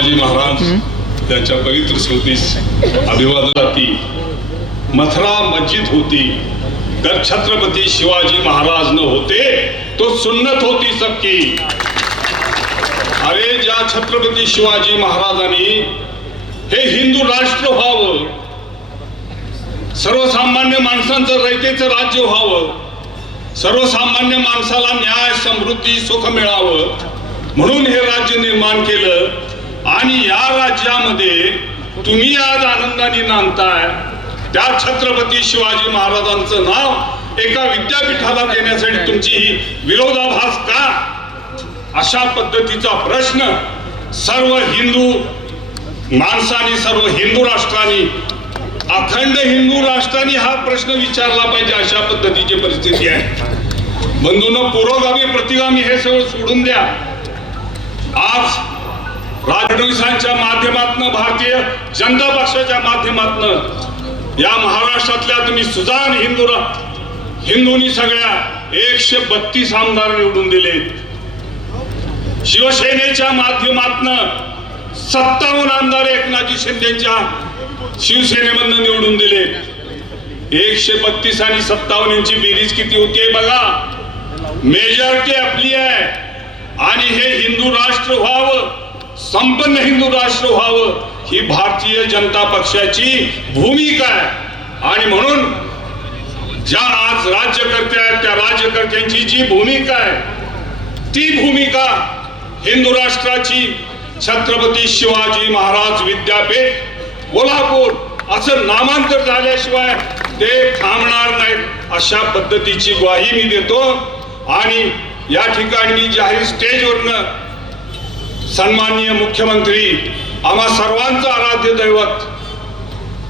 शिवाजी महाराज त्यांच्या पवित्र स्मृतीस अभिवादन जाती मथुरा मस्जिद होती. तर छत्रपती शिवाजी महाराज न होते तो सुन्नत होती सबकी अरे ज्या छत्रपती शिवाजी महाराजांनी हे हिंदू राष्ट्र व्हावं सर्वसामान्य माणसांचं रयतेचं राज्य व्हावं सर्वसामान्य माणसाला न्याय समृद्धी सुख मिळावं म्हणून हे राज्य निर्माण केलं. आणि या राज्यामध्ये तुम्ही आज आनंदाने नांदताय. त्या छत्रपती शिवाजी महाराजांचं नाव एका विद्यापीठाला देण्यासाठी तुमची ही विरोधाभास का? अशा पद्धतीचा प्रश्न सर्व हिंदू माणसाने सर्व हिंदू राष्ट्रांनी अखंड हिंदू राष्ट्रांनी हा प्रश्न विचारला पाहिजे अशा पद्धतीची परिस्थिती आहे. बंधून पुरोगामी प्रतिगामी हे सगळं सोडून द्या. आज फडणवीसांच्या माध्यमातून भारतीय जनता पक्षाच्या माध्यमातून या महाराष्ट्रातल्या तुम्ही सुजान हिंदू हिंदूंनी सगळ्या एकशे बत्तीस आमदार निवडून दिले. शिवसेनेच्या माध्यमातून सत्तावन्न आमदार एकनाथजी शिंदेच्या शिवसेनेमधनं निवडून दिले. एकशे बत्तीस आणि सत्तावन्न यांची बेरीज किती होती बघा. मेजॉरिटी आपली आहे. आणि हे हिंदू राष्ट्र व्हावं. संपन्न हिंदू राष्ट्र व्हावं ही भारतीय जनता पक्षाची भूमिका आहे. आणि म्हणून ज्या आज राज्यकर्त्या आहेत त्या राज्यकर्त्यांची जी भूमिका आहे ती भूमिका हिंदू राष्ट्राची छत्रपती शिवाजी महाराज विद्यापीठ कोल्हापूर असं नामांतर झाल्याशिवाय ते थांबणार नाहीत अशा पद्धतीची ग्वाही मी देतो. आणि या ठिकाणी मी जाहीर स्टेजवरनं सन्माननीय मुख्यमंत्री आम्हा सर्वांचं आराध्य दैवत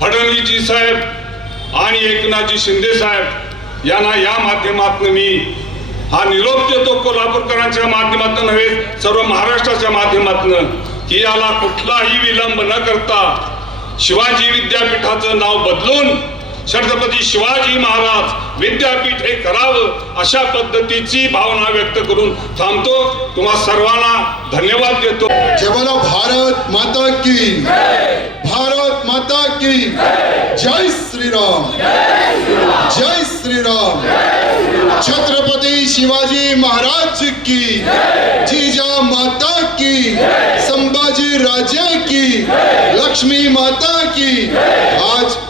फडणवीसजी साहेब आणि एकनाथजी शिंदे साहेब यांना या माध्यमातून मी हा निरोप देतो. कोल्हापूरकरांच्या माध्यमातून नव्हे सर्व महाराष्ट्राच्या माध्यमातून की याला कुठलाही विलंब न करता शिवाजी विद्यापीठाचं नाव बदलून छत्रपती शिवाजी महाराज विद्यापीठ हे करावं अशा पद्धतीची भावना व्यक्त करून थांबतो. तुम्हा सर्वांना धन्यवाद देतो. जय भारत माता की. भारत माता की. जय श्रीराम. जय श्रीराम. छत्रपती शिवाजी महाराज की. जीजा माता की. संभाजी राजा की. लक्ष्मी माता की. आज